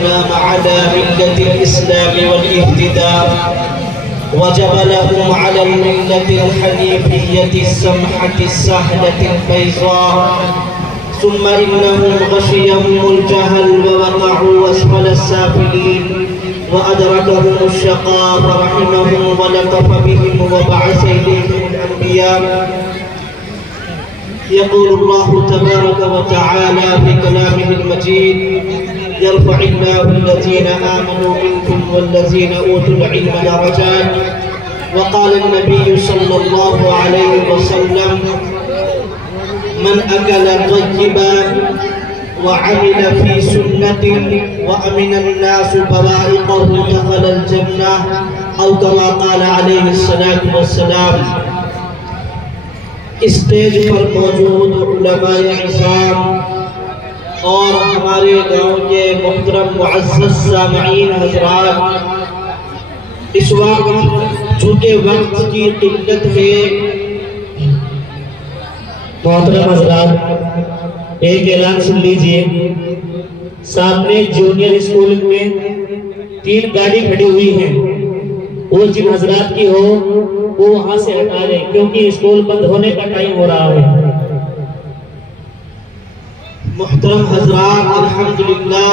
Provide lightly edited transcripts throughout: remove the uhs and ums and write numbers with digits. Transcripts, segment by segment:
واستقام على ملة الإسلام والاهتداء وجبلهم على الملة الحنيفية السمحة السهلة البيضاء ثم إنهم غشيهم الجهل ووقعوا أسفل السافلين وأدركهم الشقاء فرحمهم ولطف بهم وبعث إليهم الأنبياء. يقول الله تبارك وتعالى في كلامه المجيد: يرفع الله الذين آمنوا منكم والذين أوتوا العلم درجات. وقال النبي صلى الله عليه وسلم: من أكل طيبا وعمل في سنة وأمن الناس بوائقه دخل الجنة، أو كما قال عليه الصلاة والسلام. اسٹیج پر موجود علماء اعظام اور ہمارے گاؤں کے محترم معزز سامعین حضرات، اس وقت چونکہ وقت کی قلت ہے، محترم حضرات ایک اعلان سن لیجئے. سامنے جونیئر اسکول میں 3 گاڑی کھڑی ہوئی ہیں، وہ جن حضرات کی ہو وہ وہاں سے ہٹا لیں کیونکہ اسکول بند ہونے کا ٹائم ہو رہا ہے. محترم حضرات، الحمدللہ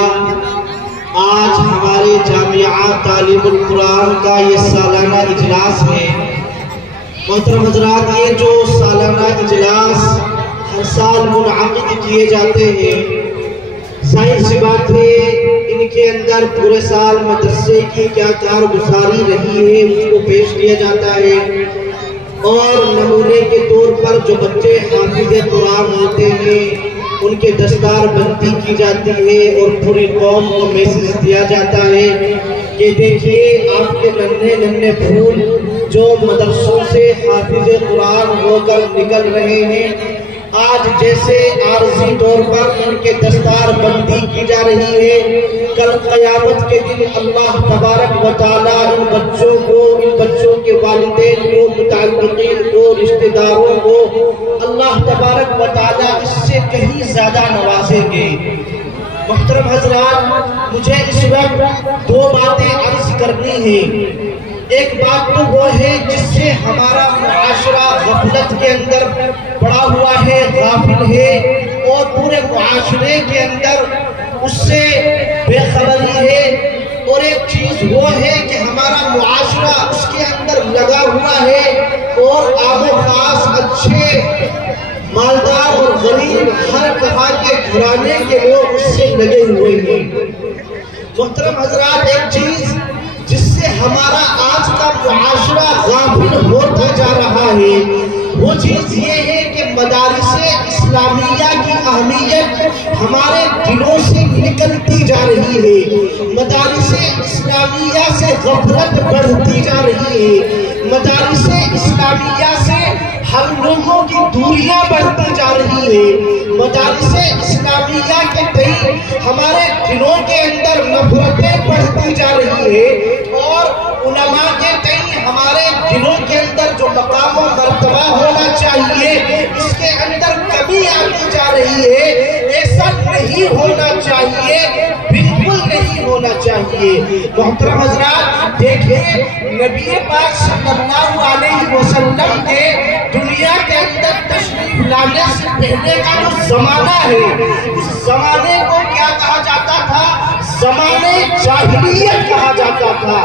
آج ہمارے جامعہ تعلیم القرآن کا یہ سالانہ اجلاس ہے. محترم حضرات، یہ جو سالانہ اجلاس ہر سال منعقد کیے جاتے ہیں، ظاہر سی بات ہے ان کے اندر پورے سال مدرسے کی کیا کارگزاری رہی ہے اس کو پیش کیا جاتا ہے، اور نمونے کے طور پر جو بچے حافظ قرآن ہوتے ہیں ان کے دستار بندی کی جاتی ہے اور پوری قوم کو میسج دیا جاتا ہے کہ دیکھیے آپ کے ننھے پھول جو مدرسوں سے حافظ قرآن ہو کر نکل رہے ہیں، آج جیسے عارضی طور پر ان کے دستار بندی کی جا رہی ہے، کل قیامت کے دن اللہ تبارک و تعالیٰ ان بچوں کے والدین کو، متعلقین کو، رشتہ داروں کو اللہ تبارک و تعالیٰ اس سے کہیں زیادہ نوازیں گے. محترم حضرات، مجھے اس وقت 2 باتیں عرض کرنی ہیں. ایک بات تو وہ ہے جس سے ہمارا معاشرہ غفلت کے اندر پڑا ہوا ہے، غافل ہے، اور پورے معاشرے کے اندر اس سے بے خبری ہے. اور ایک چیز وہ ہے کہ ہمارا معاشرہ اس کے اندر لگا ہوا ہے اور آب و خاص اچھے مالدار اور غریب ہر طرح کے گھرانے کے لوگ اس سے لگے ہوئے ہیں. محترم حضرات، ایک چیز جس سے ہمارا آج کا معاشرہ غافل ہوتا جا رہا ہے وہ چیز یہ ہے کہ مدارس اسلامیہ کی اہمیت ہمارے دلوں سے نکلتی جا رہی ہے، مدارس اسلامیہ سے غفلت بڑھتی جا رہی ہے، مدارس اسلامیہ سے ہم لوگوں کی دوریاں بڑھتی جا رہی ہے، مدارس اسلامیہ کے تئیں ہمارے دلوں کے اندر نفرتیں بڑھتی جا رہی ہے، اور علماء کے تئیں ہمارے دلوں کے اندر جو مقام و مرتبہ ہونا چاہیے اس کے اندر کمی آتی جا رہی ہے. ایسا نہیں ہونا چاہیے، بالکل نہیں ہونا چاہیے. محترم حضرات، دیکھیں نبی پاک صلی اللہ علیہ وسلم کے دنیا کے اندر تشریف لانے سے پہلے کا جو زمانہ ہے اس زمانے کو کیا کہا جاتا تھا؟ زمانے جاہلیت کہا جاتا تھا.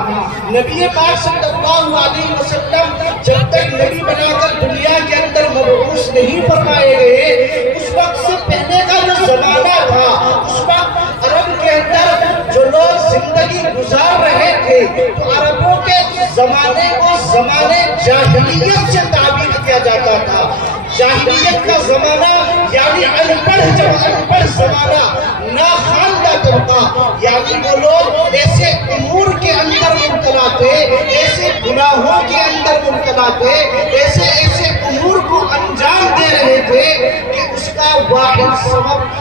نبی پاک صلی اللہ علیہ وسلم جب تک نبی بنا کر دنیا کے اندر مبعوث نہیں فرمائے گئے، اس وقت سے پہلے کا جو زمانہ تھا، اس وقت عرب کے اندر جو لوگ زندگی گزار رہے تھے تو عربوں کے زمانے کو زمانے جاہلیت سے تعبیر کیا جاتا تھا. جاہلیت کا زمانہ یعنی انپڑھ زمانہ، ناخواندہ طبقہ، یعنی وہ لوگ ایسے امور کے اندر مبتلا تھے، ایسے گناہوں کے اندر مبتلا تھے، ایسے امور کو انجام دے رہے تھے کہ اس کا واحد سبب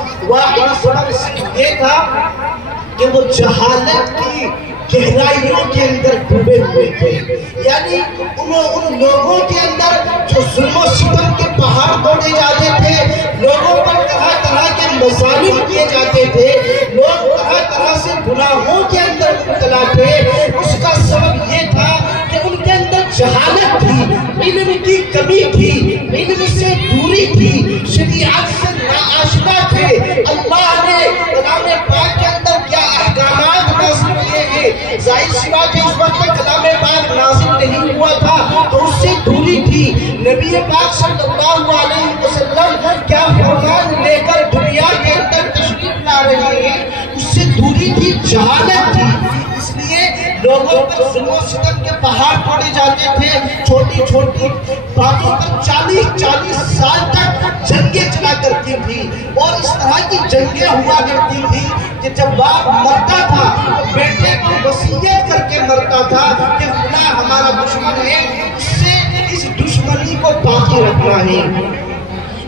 یہ تھا کہ وہ جہالت کی گہرائیوں کے اندر ڈوبے ہوئے تھے. یعنی ان لوگوں کے اندر جو ظلم و ستم کے پہاڑ توڑے جاتے تھے، لوگوں پر طرح طرح کے مظالم کیے جاتے تھے، لوگ طرح طرح سے گناہوں کے اندر مبتلا تھے، اس کا سبب یہ تھا کہ ان کے اندر جہالت تھی، علم کی کمی تھی، علم سے دوری تھی، شریعت سے ناآشنا تھے۔ اللہ نے کلام پاک کے اندر کیا احکامات نازل کیے ہیں، ظاہر سی بات ہے اس وقت کلام پاک نازل نہیں ہوا تھا تو اس سے دوری تھی۔ نبی پاک صلی اللہ علیہ وسلم کیا فرمان لے کر دنیا کے اندر تشریف لا رہے ہیں، اس سے دوری تھی، جہالت تھی۔ اس لیے لوگوں پر ظلم و ستم کے پہاڑ پڑے جاتے تھے، چھوٹی چھوٹی باتوں پر 40 سال تک جنگیں چلا کرتی تھی، اور اس طرح کی جنگیں ہوا کرتی تھی کہ جب باپ مرتا تھا تو بیٹے کو وصیت کر کے مرتا تھا کہ فلاں ہمارا دشمن ہے، اس سے اس دشمنی کو باقی رکھنا ہے۔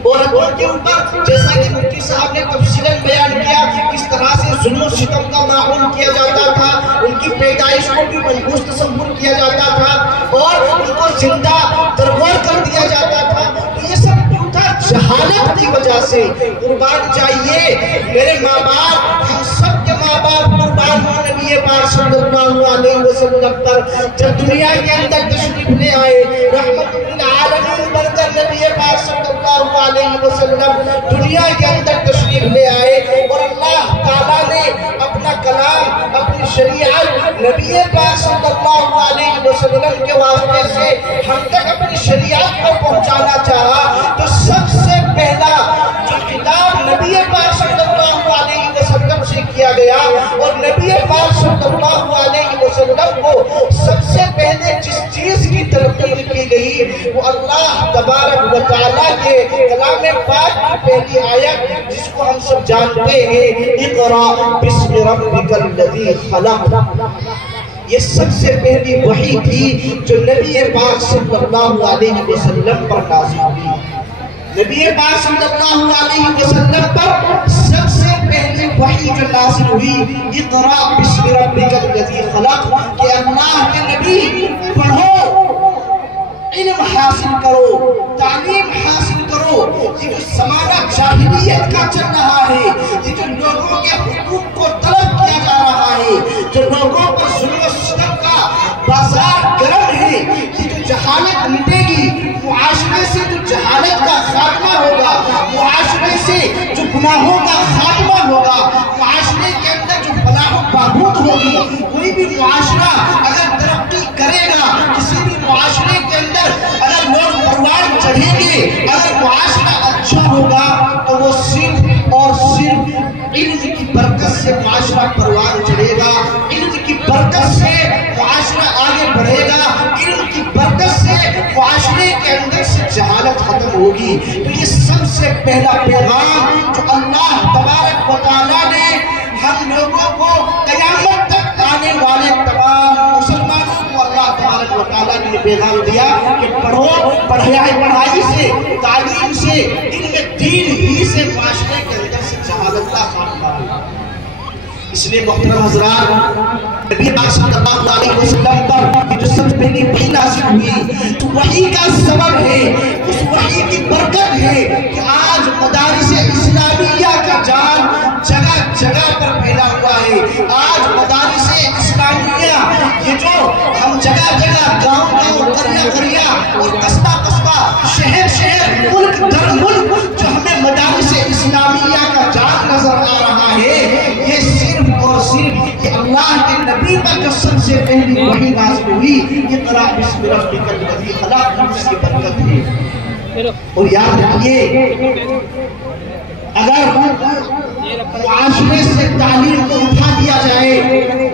اور ان کے اوپر جیسا کہ مفتی صاحب نے تفصیلاً بیان کیا اس طرح سے ظلم و ستم کا ماحول کیا جاتا تھا، ان کی پیدائش کو بھی منحوس تصور کیا جاتا تھا اور ان کو زندہ درگور کر دیا جاتا تھا۔ تو یہ سب کیوں تھا؟ جہالت کی وجہ سے۔ قربان جائیے میرے ماں باپ، ہم سب کے ماں باپ قربان ہو نبی پاک صلی اللہ علیہ وسلم پر۔ جب دنیا کے اندر تشریف لے آئے، رحمت للعالمین بن کر نبی پاک صلی اللہ علیہ وسلم دنیا کے اندر تشریف لے آئے، اور اللہ تعالیٰ نے اپنا کلام، اپنی شریعت نبی پاک صلی اللہ علیہ وسلم کے واسطے سے ہم تک اپنی شریعت کو پہنچانا چاہا تو سب سے پہلا جو خطاب نبی پاک صلی اللہ علیہ وسلم سے کیا گیا، اور نبی پاک صلی اللہ علیہ وسلم کو سب سے پہلے جس چیز کی تلقین کی گئی وہ اللہ تبارک و تعالیٰ کے کلام پاک کی پہلی آیت جس کو ہم سب جانتے ہیں، اقرأ بسم ربک الذی خلق۔ یہ سب سے پہلی وحی تھی جو نبی پاک صلی اللہ علیہ وسلم پر نازل ہوئی۔ نبی پاک صلی اللہ علیہ وسلم پر سب سے پہلی وحی جو نازل ہوئی، اقرأ بسم ربک الذی خلق، کہ اللہ کے نبی پڑھو، علم حاصل کرو، تعلیم حاصل کرو۔ یہ جو زمانہ جاہلیت کا چل رہا ہے، یہ جو لوگوں کے حقوق کو طلب کیا جا رہا ہے، جو لوگوں پر ظلم و ستم کا بازار گرم ہے، یہ جو جہالت مٹے گی، معاشرے سے جو جہالت کا خاتمہ ہوگا، معاشرے سے جو گناہوں کا خاتمہ ہوگا، معاشرے کے اندر جو فلاح و بہبود ہوگی۔ کوئی بھی معاشرہ اگر ترقی کرے گا، کسی بھی معاشرے کے اندر اگر لوگ پروان چڑھیں گے، اگر معاشرہ اچھا ہوگا تو وہ صرف اور صرف علم کی برکت سے معاشرہ پروان چڑھے گا، علم کی برکت سے معاشرہ آگے بڑھے گا، علم کی برکت سے معاشرے کے اندر سے جہالت ختم ہوگی۔ تو یہ سب سے پہلا پیغام جو اللہ تبارک و تعالیٰ نے ہم لوگوں کو قیامت تک آنے والے تمام مسلمانوں کو اللہ تبارک و تعالیٰ نے پیغام دیا کہ پڑھو، پڑھائی سے، تعلیم سے، علم دین ہی سے معاشرے کے اندر سے جہالت کا خاتمہ ہوگا۔ اس لیے محترم حضرات، نبی پاک صلی اللہ علیہ وسلم پر یہ جو سب سے پہلی وحی نازل ہوئی تو وحی کا سبب ہے، اس وحی کی برکت ہے کہ آج مدارس اسلامیہ کا جال جگہ جگہ پر پھیلا ہوا ہے۔ آج مدارس اسلامیہ یہ جو ہم جگہ جگہ، گاؤں گاؤں، قریہ قریہ اور قصبہ قصبہ، شہر شہر، ملک در ملک جو ہمیں مدارس اسلامیہ کا جال نظر آ رہا ہے، یہ صرف اور صرف یہ اللہ کے نبی پر جو سب سے پہلی وحی نازل ہوئی، اقرأ بسم ربک الذی خلق، اس کی برکت ہے۔ اور یاد رکھیے اگر معاشرے سے تعلیم کو اٹھا دیا جائے،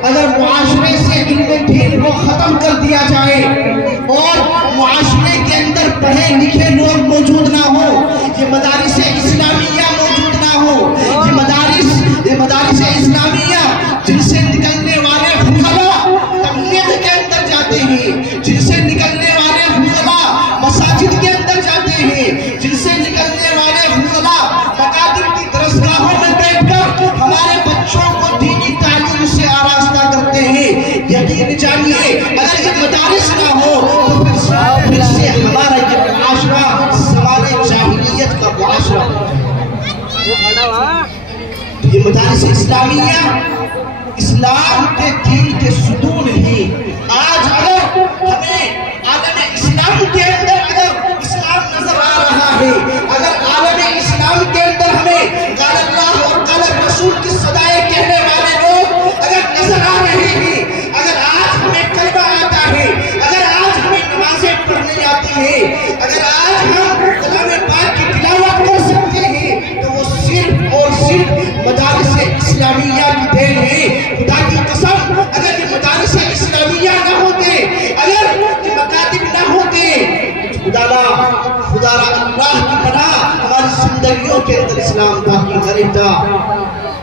اگر معاشرے سے علم دین کو ختم کر دیا جائے اور معاشرے کے اندر پڑھے لکھے لوگ موجود نہ ہو، یہ مدارس اسلامیہ موجود نہ ہو، یہ مدارس اسلامیہ جن سے نکلنے والے فضلاء تبلیغ کے اندر جاتے ہیں، جن سے نکلنے والے فضلاء مساجد کے اندر جاتے ہیں، جن سے نکلنے والے فضلاء مکاتب کی درسگاہوں میں بیٹھ کر ہمارے بچوں کو دینی تعلیم سے آراستہ کرتے ہیں، یقین جانیے اگر یہ مدارس نہ ہو تو پھر سے ہمارا یہ معاشرہ زمانہ جاہلیت کا معاشرہ ہو جائے۔ یہ مدارس اسلامیہ اسلام دین ہے. خدا کی قسم اگر یہ مدارس اسلامیہ نہ ہوتے, اگر یہ مکاتب نہ ہوتے, خدا اللہ کی پناہ ہماری زندگیوں کے اندر اسلام داخل کرتا.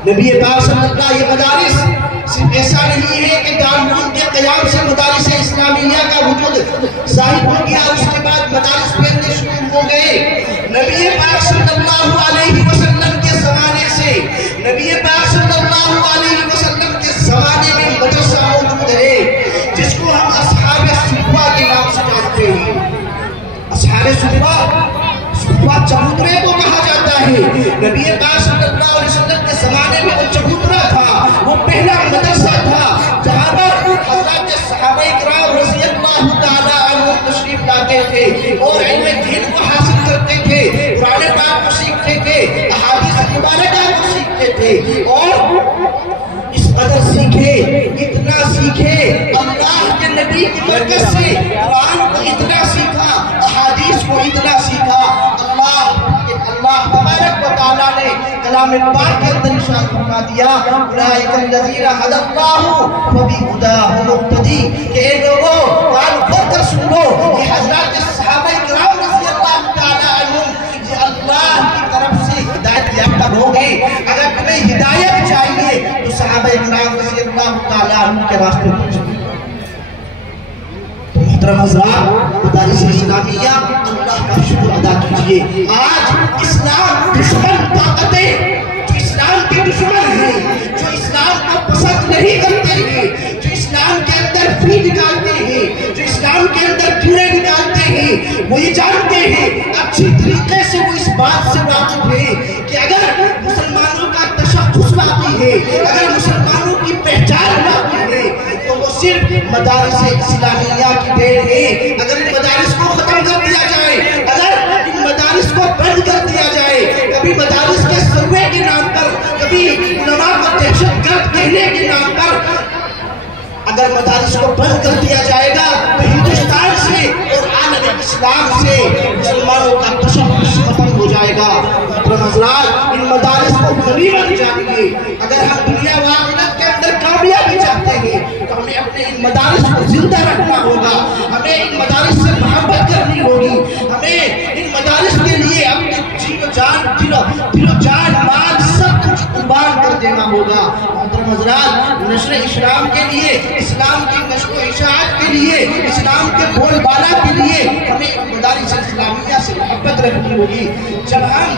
نبی پاک صلی اللہ علیہ وسلم یہ مدارس صرف ایسا نہیں ہے کہ دارالعلوم کے قیام سے مدارس اسلامیہ کا وجود ظاہر ہو گیا, اس کے بعد مدارس پھیلنے شروع ہو گئے. نبی پاک صلی اللہ علیہ وسلم کے زمانے سے, نبی پاک صلی اللہ علیہ وسلم کے زمانے میں مدرسہ موجود ہے جس کو ہم اصحاب صفہ کے نام سے جانتے ہیں. اصحاب صفہ چبوترے کو کہا جاتا ہے. نبی پاک صلی اللہ علیہ وسلم کے زمانے میں وہ چبوترا تھا, وہ پہلا مدرسہ تھا جہاں پر حضرات صحابہ کرام رضی اللہ تعالیٰ عنہ تشریف لاتے تھے اور علم دین کو حاصل کرتے تھے, قرآن پاک کو سیکھتے تھے, احادیث مبارکہ کو سیکھتے تھے. اور اس قدر سیکھے, اتنا سیکھے, اللہ کے نبی کی برکت سے قرآن کو اتنا سیکھا, احادیث کو اتنا سیکھا. اللہ تبارک و تعالیٰ نے کلام پاک کے اندر ارشاد فرما دیا, اولئک الذین ھدی اللہ فبہداہ مقتدی, کہ اے لوگوں کان کھول کر سن لو, یہ حضرات صحابہ کرام رضی اللہ تعالیٰ عنہم یہ اللہ کی طرف سے ہدایت یافتہ ہو گئے. اگر تمہیں ہدایت چاہیے تو صحابہ کرام رضی اللہ تعالیٰ عنہم کے راستے پر چلو. محترم حضرات, مدارس اسلامیہ اللہ کا شکر ادا کیجئے. آج اسلام دشمن طاقتیں جو اسلام کے دشمن ہیں, جو اسلام کو پسند نہیں کرتے ہیں, جو اسلام کے اندر فی نکالتے ہیں, جو اسلام کے اندر کیڑے نکالتے ہیں, وہ یہ جانتے ہیں اچھی طریقے سے, وہ اس بات سے واقف ہے کہ اگر مسلمانوں کا تشخص باقی ہے, اگر مسلمانوں کی پہچان باقی ہے تو وہ صرف مدارس اسلامیہ کی دین ہے. اگر ان مدارس کو ختم کر دیا جائے, اگر ان مدارس کو بند کر دیا جائے, کبھی مدارس کے سروے کے نام پر, کبھی علماء کو دہشت گرد کہنے کے نام پر اگر مدارس کو بند کر دیا جائے گا تو ہندوستان سے اور عالم اسلام سے مسلمانوں کا تشخص ختم ہو جائے گا. محترم حضرات, ان مدارس کو غنیمت جانیے. اگر ہم دنیا و آخرت کے اندر کامیابی چاہتے ہیں تو ہمیں اپنے ان مدارس کو زندہ رکھنا ہوگا, ہمیں ان مدارس سے محبت کرنی ہوگی, ہمیں ان مدارس کے لیے اپنے دل و جان مال سب کچھ قربان کر دینا ہوگا. محترم حضرات, نشر اسلام کے لیے, اسلام کی نشر و اشاعت کے لیے, اسلام کے بول بالا کے لیے ہمیں مدارس اسلامیہ سے محبت رکھنی ہوگی. جب ہم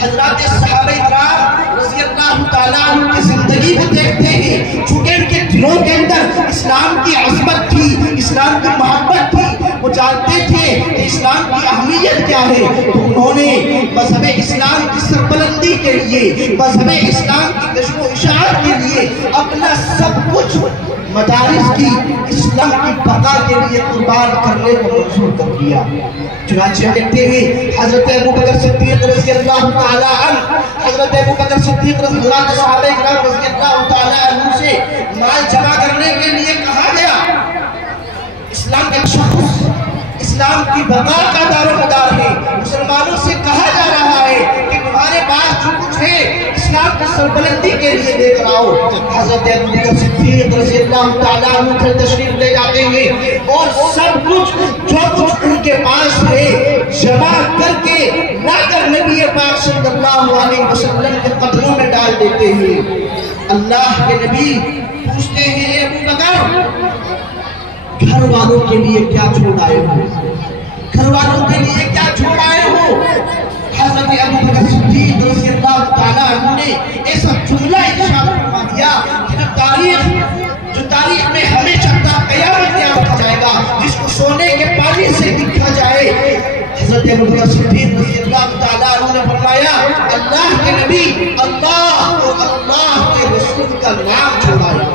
حضرات صحابہ کرام رضی اللہ تعالیٰ عنہ کی زندگی کو دیکھتے ہیں, چونکہ ان کے دلوں کے اندر اسلام کی عظمت تھی, اسلام کی محبت تھی, وہ جانتے تھے کہ اسلام کی اہمیت کیا ہے, تو انہوں نے مذہب اسلام کی سربلندی کے لیے, مذہب اسلام کی نشر و اشاعت کے لیے اپنا سب کچھ مدارس کی, اسلام کی بقا کے لیے قربان کرنے کو منظور کر دیا. چنانچہ دیکھتے ہیں حضرت ابو بکر صدیق رضی اللہ تعالیٰ عنہ, حضرت ابو بکر صدیق رضی اللہ صحابہ کرام رضی اللہ تعالیٰ عنہ سے مال جمع کرنے کے لیے کہا گیا. اسلام کا شخص, اسلام کی بقا کا دار و مدار ہے. مسلمانوں سے کہا جا رہا ہے کہ تمہارے پاس جو کچھ ہے اسلام کی سربلندی کے لیے لے کر آؤ. حضرت ابو بکر صدیق رضی اللہ تعالیٰ عنہ پھر تشریف لے جاتے ہیں اور سب کچھ جو کچھ ان کے پاس ہے جمع کر کے لا کر نبی پاک صلی اللہ علیہ وسلم کے قدموں میں ڈال دیتے ہیں. اللہ کے نبی پوچھتے ہیں, اے ابو بکر, گھر والوں کے لیے کیا چھوڑ آئے ہو, گھر والوں کے لیے کیا چھوڑ آئے ہو. حضرت ابو بکر صدیق رضی اللہ تعالیٰ عنہ نے ایسا جملہ ارشاد فرما دیا کہ جو تاریخ میں ہمیشہ تا قیامت یاد رکھا جائے گا, جس کو سونے کے پانی سے لکھا جائے. حضرت ابو بکر صدیق رضی اللہ تعالیٰ عنہ نے فرمایا, اللہ کے نبی اللہ اور اللہ کے رسول کا نام چھوڑایا.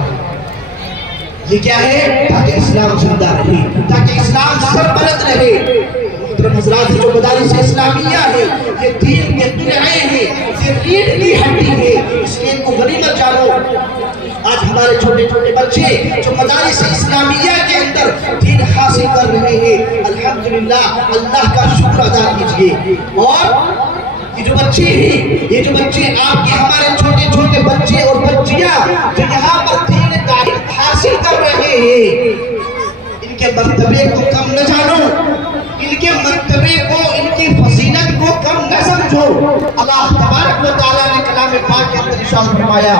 یہ کیا ہے؟ تاکہ اسلام زندہ رہے, تاکہ اسلام سربلند رہے. محترم حضرات, جو مدارس اسلامیہ ہے یہ دین کے قلعے ہیں, یہ ریڑھ کی ہڈی ہے, اس لیے ان کو غنیمت جانو. آج ہمارے چھوٹے چھوٹے بچے جو مدارس اسلامیہ کے اندر دین حاصل کر رہے ہیں, الحمدللہ اللہ کا شکر ادا کیجئے. اور یہ جو بچے ہیں، یہ جو بچے آپ کے ہمارے چھوٹے چھوٹے بچے اور بچیاں جو یہاں پر دین تعلیم حاصل کر رہے ہیں، ان کے مرتبے کو کم نہ جانو، ان کے مرتبے کو، ان کی فضیلت کو کم نہ سمجھو۔ اللہ تبارک و تعالیٰ نے کلام پاک کے اندر ارشاد فرمایا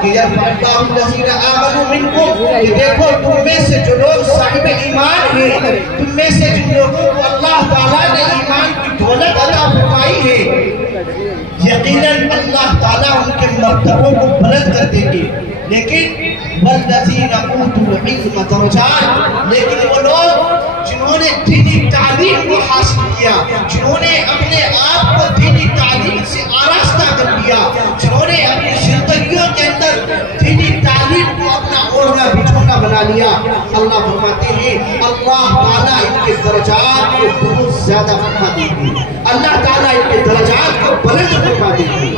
کہ یرفع اللہ الذین آمنوا منکم، کہ دیکھو تم میں سے جو لوگ صاحب ایمان ہیں، تم میں سے جن لوگوں کو اللہ تعالیٰ نے ایمان کی دولت عطا فرمائی ہے، یقیناً اللہ تعالیٰ ان کے مرتبوں کو بلند کر دیں گے۔ لیکن والذین اوتوا العلم درجات، لیکن وہ لوگ جنہوں نے دینی تعلیم کو حاصل کیا، جنہوں نے اپنے آپ کو دینی تعلیم سے آراستہ کر لیا، جنہوں نے اپنی زندگیوں کے اندر دینی تعلیم کو اپنا اوڑھنا بچھونا بنا لیا، اللہ فرماتے ہیں اللہ تعالیٰ ان کے درجات کو بہت زیادہ فرما دیں گے، اللہ تعالیٰ ان کے درجات کو بلند فرما دیں گے۔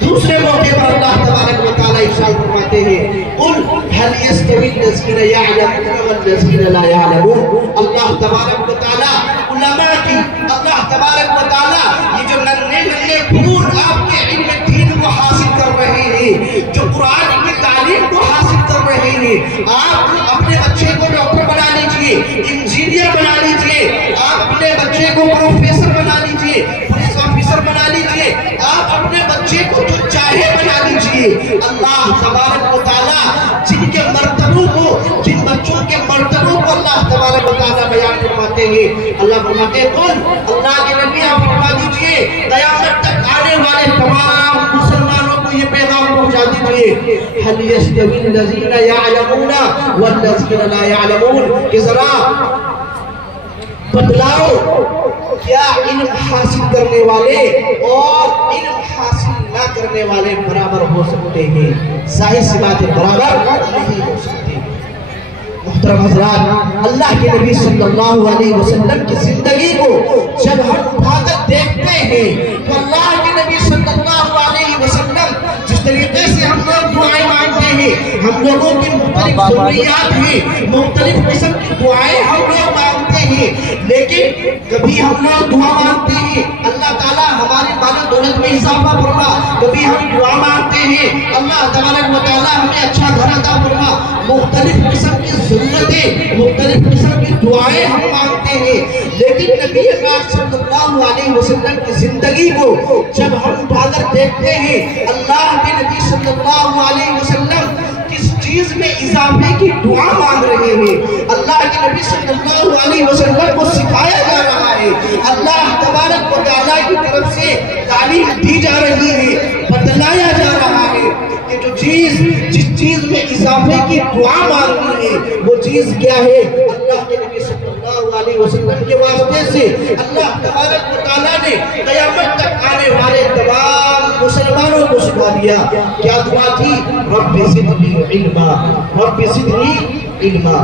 دوسرے موقع پر اللہ تبارک و تعالیٰ ارشاد فرماتے ہیں قل هل يستوي الذين يعلمون والذين لا يعلمون۔ اللہ تبارک و تعالیٰ علماء کی، اللہ تبارک و تعالیٰ یہ جو ننھے ننھے پھول آپ کے علم دین کو حاصل کر رہے ہیں، جو قرآن کی تعلیم کو حاصل کر رہے ہیں، آپ اپنے بچے کو ڈاکٹر بنا لیجئے، انجینئر بنا لیجئے، آپ اپنے بچے کو پروفیسر بنا لیجئے، پولیس آفیسر بنا لیجئے، آپ اپنے بچے کو جو چاہے بنا لیجئے۔ اللہ تبارک و تعالیٰ جن کے مرتبوں کو، جن بچوں کے مرتبوں کو اللہ تبارک و تعالیٰ بیان فرماتے ہیں، اللہ فرماتے ہیں قل، اللہ کے نبی آپ فرما دیجئے قیامت تک آنے والے تمام مسلمانوں کو یہ پیغام پہنچا دیجئے هل يستوي الذين يعلمون والذين لا يعلمون، کہ ذرا بتلاؤ کیا علم حاصل کرنے والے اور علم حاصل نہ کرنے والے برابر ہو سکتے ہیں؟ ظاہر سی بات ہے برابر نہیں ہو سکتے۔ محترم حضرات، اللہ کے نبی صلی اللہ علیہ وسلم کی زندگی کو جب ہم اٹھا کر دیکھتے ہیں تو اللہ کے نبی صلی اللہ علیہ وسلم جس طریقے سے ہم لوگ دعائیں مانگتے ہیں، ہم لوگوں کی مختلف ضروریات ہیں، مختلف قسم کی دعائیں ہم لوگ مانگتے ہیں، لیکن کبھی ہم لوگ دعا مانگتے ہیں اللہ تعالیٰ ہمارے مال و دولت میں اضافہ فرما، کبھی ہم دعا مانگتے ہیں اللہ تبارک و تعالیٰ ہمیں اچھا گھر عطا فرما، مختلف قسم کی ضرورتیں، مختلف قسم کی دعائیں ہم مانگتے ہیں، لیکن نبی پاک صلی اللہ علیہ وسلم کی زندگی کو جب ہم اٹھا کر دیکھتے ہیں، اللہ کے نبی صلی اللہ علیہ وسلم کس چیز میں اضافے کی دعا مانگ رہے ہیں، اللہ کے نبی صلی اللہ علیہ وسلم کو سکھایا جا رہا ہے، اللہ تبارک و تعالیٰ کی طرف سے تعلیم دی جا رہی ہے، بتلایا جا رہا ہے کہ جو چیز، جس چیز میں اضافے کی دعا مانگی ہے وہ چیز کیا ہے؟ اللہ کے نبی صلی اللہ علیہ وسلم کے واسطے سے اللہ تبارک و تعالیٰ نے قیامت تک آنے والے تمام مسلمانوں کو سکھا دیا۔ کیا دعا تھی؟ رب زدنی علما، رب زدنی علما۔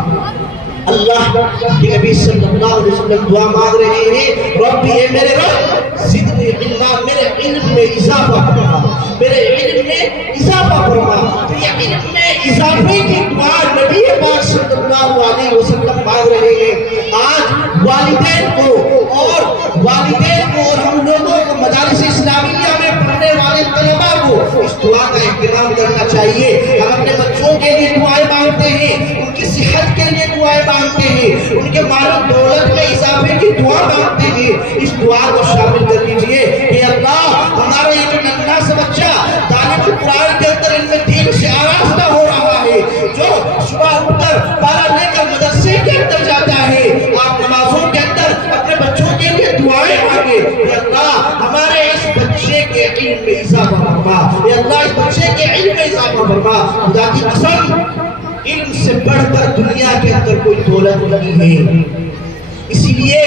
اللہ کے نبی صلی اللہ علیہ وسلم دعا مانگ رہے ہیں رب اے میرے رب زدنی علما، میرے علم میں اضافہ فرما، میرے علم میں اضافہ فرما۔ تو یہ علم میں اضافے کی دعا نبی پاک صلی اللہ علیہ وسلم مانگ رہے ہیں۔ آج والدین کو اور ہم لوگوں کو مدارس اسلامیہ میں پڑھنے والے طلباء کو اس دعا کا اہتمام کرنا چاہیے۔ ہم اپنے بچوں کے لیے دعائیں مانگتے ہیں، ان کی صحت کے لیے دعائیں مانگتے ہیں، ان کے مال و دولت میں اضافے کی دعا مانگتے ہیں، اس دعا کو شامل کر لیجئے کہ اللہ ہمارا یہ جو ننھا سا بچہ طالب القرآن کے اندر علم دین سے آراستہ ہو رہا ہے، جو صبح اٹھ کر پارا لے کر مدرسے کے اندر جاتا ہے، آپ نمازوں کے اندر اپنے بچوں کے لیے دعائیں مانگے کہ اللہ ہمارے اس بچے کے علم میں اضافہ فرما، یا اللہ اس بچے کے علم میں اضافہ فرما۔ خدا کی قسم علم سے بڑھ کر دنیا کے اندر کوئی دولت نہیں ہے، اسی لیے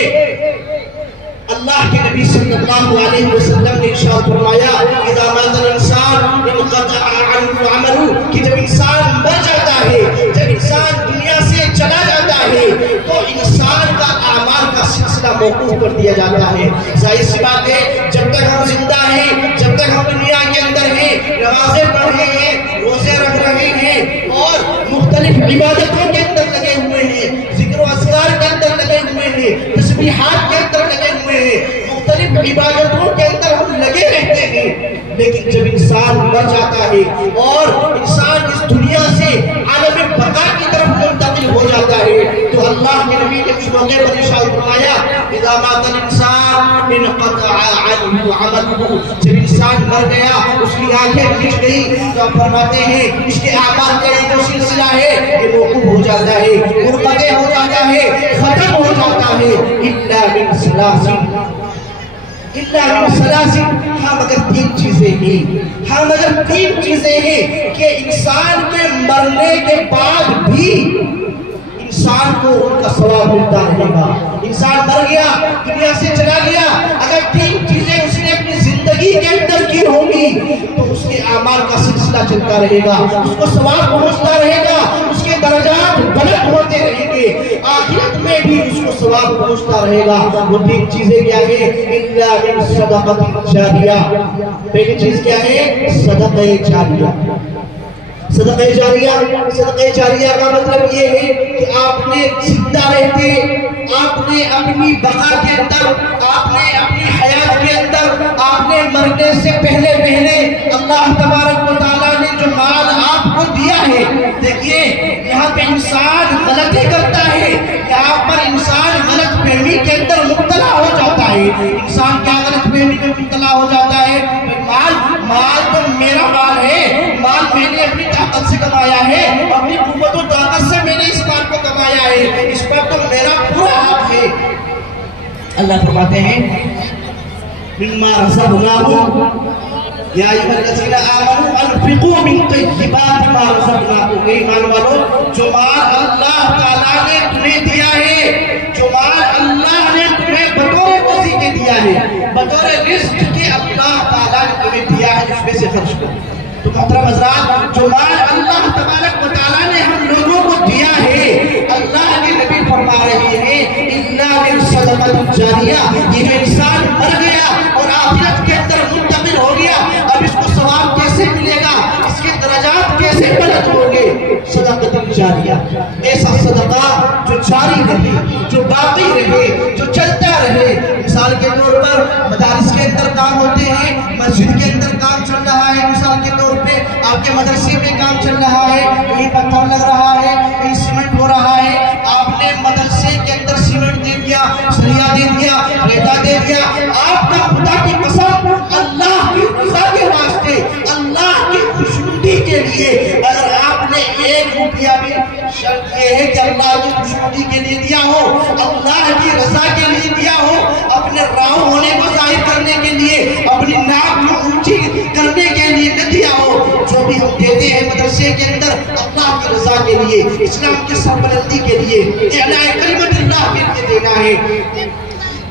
اللہ کے نبی صلی اللہ علیہ وسلم نے ارشاد فرمایا اذا مات الانسان انقطع عنه عمله، کہ جب انسان مر جاتا ہے، جب انسان دنیا سے چلا جاتا ہے تو انسان کا اعمال کا سلسلہ موقوف کر دیا جاتا ہے۔ ظاہر سی بات ہے جب تک ہم زندہ ہیں، جب تک ہم دنیا کے اندر ہیں، نمازیں پڑھ رہے ہیں، روزے رکھ رہے ہیں اور مختلف عبادتوں کے اندر لگے ہوئے ہیں، ذکر و اذکار کے اندر لگے ہوئے ہیں، تسبیحات کے اندر لگے ہوئے ہیں، مختلف عبادتوں کے اندر موقع پر ارشاد فرمایا اذا مات الانسان انقطع عنه عمله، جب انسان مر گیا اس کی آنکھیں کھچ گئی تو آپ فرماتے ہیں اس کے اعمال کا یہ جو سلسلہ ہے یہ موقوف ہو جاتا ہے، منقطع ہو جاتا ہے، ختم ہو جاتا ہے، الا من ثلاث، ہاں مگر تین چیزیں ہیں، ہاں مگر تین چیزیں ہیں کہ انسان کے مرنے کے بعد بھی انسان کو ان کا ثواب ملتا رہے گا۔ انسان مر گیا، دنیا سے چلا گیا، اگر تین چیزیں اس نے اپنی زندگی کے اندر کی ہوں گی تو اس کے اعمال کا سلسلہ چلتا رہے گا، اس کو ثواب پہنچتا رہے گا، اس کے درجات بلند ہوتے رہیں گے، آخرت میں بھی اس کو ثواب پہنچتا رہے گا۔ وہ تین چیزیں کیا ہیں؟ الا من صدقۃ جاریہ، پہلی چیز کیا ہے؟ صدقہ جاریہ۔ صدقہ جاریہ، صدقہ جاریہ کا مطلب یہ ہے کہ آپ نے زندہ رہتے، آپ نے اپنی بقا کے اندر، آپ نے اپنی حیات کے اندر، آپ نے مرنے سے پہلے اللہ تبارک و تعالیٰ نے جو مال آپ کو دیا ہے، دیکھیے یہاں پہ انسان غلطی کرتا ہے، یہاں پر انسان غلط فہمی کے اندر مبتلا ہو جاتا ہے۔ انسان کیا غلط فہمی میں مبتلا ہو جاتا ہے؟ مال تو میرا مال ہے، مال میں نے اپنی طاقت سے کمایا ہے، اپنی قوت و طاقت سے میں نے اس مال کو کمایا ہے، اس پر تو میرا پورا حق ہے۔ اللہ فرماتے ہیں مما رزقناکم یا ایھا الذین آمنوا انفقوا من طیبات ما رزقناکم، ایمان والو جو مال اللہ تعالیٰ نے تمہیں دیا ہے، جو مال اللہ نے تمہیں بطور روزی کے دیا ہے، بطور رزق کے اللہ تعالیٰ نے تمہیں دیا ہے، اس میں سے خرچ کرو۔ تو محترم حضرات، جو مال اللہ تبارک و تعالیٰ نے ہم لوگوں کو دیا ہے، اللہ کے نبی فرما رہے ہیں الا من صدقۃ جاریہ، یہ جو انسان مر گیا اور آخرت کے اندر منتقل ہو گیا، اب اس کو ثواب کیسے ملے گا، اس کے درجات کیسے بلند ہوں گے؟ صدقۃ جاریہ، ایسا صدقہ جو جاری رہے، جو باقی رہے، جو چلتا رہے۔ مثال کے طور پر مدارس کے اندر کام ہوتے ہیں، مسجد کے اندر کام چل رہا ہے، مثال کے طور پہ آپ کے مدرسے میں کام چل رہا ہے، کہیں پتھر لگ رہا ہے، کہیں سیمنٹ ہو رہا ہے، آپ نے مدرسے کے اندر سیمنٹ دے دیا، سریا دے دیا، ریتا دے دیا، آپ کا خدا کی قسم اللہ کی رضا کے واسطے، اللہ کی خوشنودی کے لیے اگر آپ نے 1 روپیہ بھی، شرط یہ ہے کہ اللہ کی خوشنودی کے لیے دیا ہو، اللہ کی رضا کے لیے دیا ہو، اپنے راؤ ہونے کو ظاہر کرنے کے لیے، اپنی ناک کو اونچی کرنے کے لیے نہ دیا ہو، جو بھی ہم دیتے ہیں مدرسے کے اندر اللہ کی رضا کے لیے، اسلام کی سربلندی کے لیے، اعلاء کلمت اللہ کے لیے دینا ہے،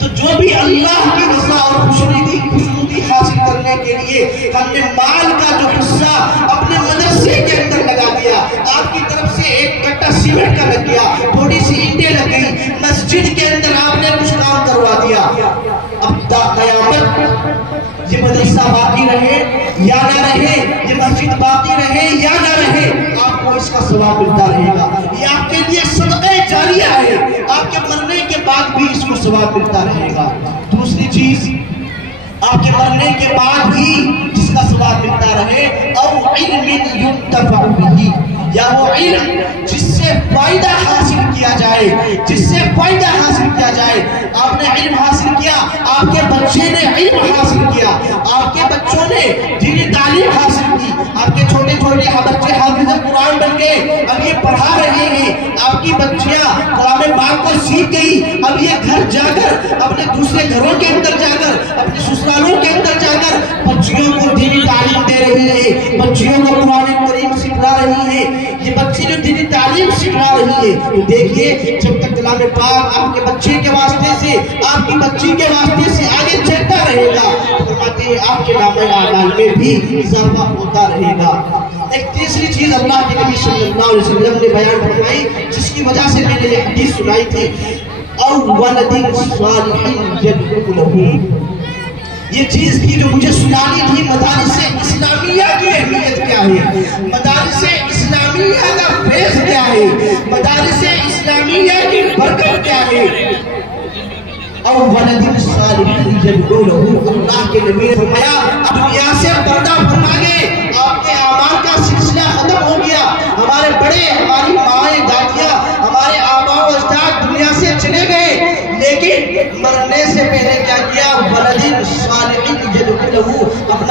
تو جو بھی اللہ کی رضا اور خوشنودی حاصل کرنے کے لیے ہم نے مال کا جو حصہ اپنے مدرسے کے اندر لگا دیا، آپ کی طرف سے ایک کٹا سیمنٹ کا لگ گیا، تھوڑی سی اینٹیں لگ گئی، مسجد کے اندر آپ نے کچھ کام کروا دیا، اب تا قیامت یہ مدرسہ باقی رہے یا نہ رہے، یہ مسجد باقی رہے یا نہ رہے، آپ کو اس کا ثواب ملتا رہے گا، یہ آپ کے لیے صدقہ جاریہ ہے، آپ کے مرنے کے بعد بھی اس کو ثواب ملتا رہے گا۔ دوسری چیز، آپ کے مرنے کے بعد بھی جس کا ثواب ملتا رہے، او علم ينتفع به، یا وہ علم جس سے فائدہ حاصل کیا جائے، جس سے فائدہ حاصل کیا جائے، آپ نے علم حاصل کیا، آپ کے بچے نے علم حاصل کیا، آپ کے بچوں نے دینی تعلیم حاصل کی، آپ کے چھوٹے چھوٹے بچے حافظ قرآن بن گئے، اب یہ پڑھا رہے ہیں، آپ کی بچیاں کلام پاک کو سیکھ گئی، اب یہ گھر جا کر اپنے دوسرے گھروں کے اندر جا کر اپنے سسرالوں کے اندر جا کر بچیوں کو دینی تعلیم دے رہی ہے، بچیوں کو قرآن کریم سکھا رہی ہے، یہ بچی جو دینی تعلیم سکھا رہی ہے، تو دیکھیے جب تک کلام پاک آپ کے بچے کے واسطے سے، آپ کی بچی کے واسطے سے آگے چلتا رہے گا، فرماتے ہیں آپ کے نام اعمال میں بھی اضافہ ہوتا رہے گا۔ ایک تیسری چیز اللہ کے نبی صلی اللہ علیہ وسلم نے بیان فرمائی، جس کی وجہ سے میں نے یہ حدیث سنائی تھی، او ولد صالح يدعو له، یہ چیز تھی جو مجھے سنانی تھی۔ مدارس اسلامیہ کی اہمیت کیا ہے، مدارس اسلامیہ کا فیض کیا ہے، مدارس اسلامیہ کی برکت کیا ہے۔ او ولد صالح يدعو له، اللہ کے نبی نے فرمایا دنیا سے پردہ فرما گئے، آپ کے اعمال کا سلسلہ ختم ہو گیا، ہمارے بڑے، ہماری مائیں دادیاں، ہمارے آباء و اجداد دنیا سے چلے گئے،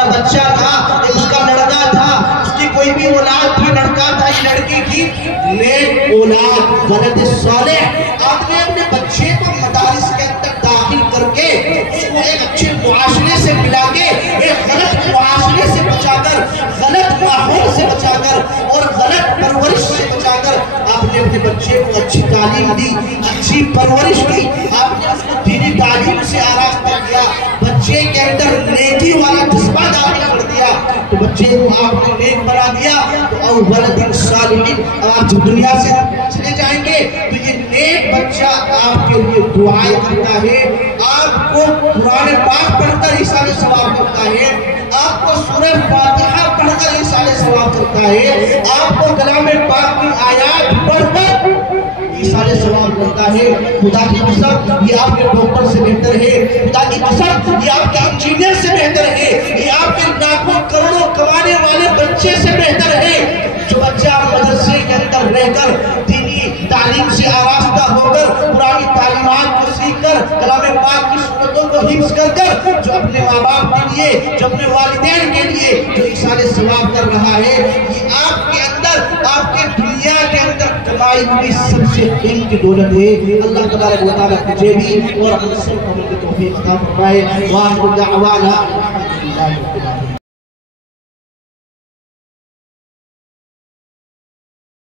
کا بچہ تھا، اس کا لڑکا تھا، اس کی کوئی بھی اولاد تھی، لڑکا تھا یا لڑکی تھی، نیک اولاد، ولد صالح، آپ نے اپنے بچے کو مدارس کے اندر داخل کر کے اس کو ایک اچھے معاشرے سے ملا کے، ایک غلط معاشرے سے بچا کر، غلط ماحول سے بچا کر اور غلط پرورش سے بچا کر آپ نے اپنے بچے کو اچھی تعلیم دی، اچھی پرورش کی، آپ نے اس کو دینی تعلیم سے آراستہ کیا، بچے کے اندر نیکی والا جذبہ داخل کر دیا، تو بچے کو آپ نے نیک بنا دیا، تو او ولد صالح، آپ جب دنیا سے چلے جائیں گے تو یہ نیک بچہ آپ کے لیے دعائیں کرتا ہے، آپ کو قرآن پاک پڑھ کر ایصال ثواب کرتا ہے، آپ کو سورہ فاتحہ پڑھ کر ایصال ثواب کرتا ہے، آپ کو کلام پاک کی آیات پڑھ کر ایصال ثواب کرتا ہے۔ خدا کی قسم یہ آپ کے ڈاکٹر سے بہتر ہے، خدا کی قسم یہ آپ کے انجینئر سے بہتر ہے، یہ آپ کے لاکھوں کروڑوں کمانے والے بچے سے بہتر ہے، جو بچہ مدرسے کے اندر رہ کر دینی تعلیم سے آراستہ ہو کر پرانی تعلیمات کو سیکھ کر کلام پاک کی سنتوں کو حفظ کر کر جو اپنے ماں باپ کے لیے، جو اپنے والدین کے لیے جو ایصال ثواب کر رہا ہے، یہ آپ کے اندر، آپ کے دنیا کے اندر کمائی ہوئی سب سے قیمتی دولت ہے۔ اللہ تبارک و تعالیٰ مجھے بھی اور ہم سب کو توفیق عطا فرمائے۔ وآخر دعوانا الحمدللہ۔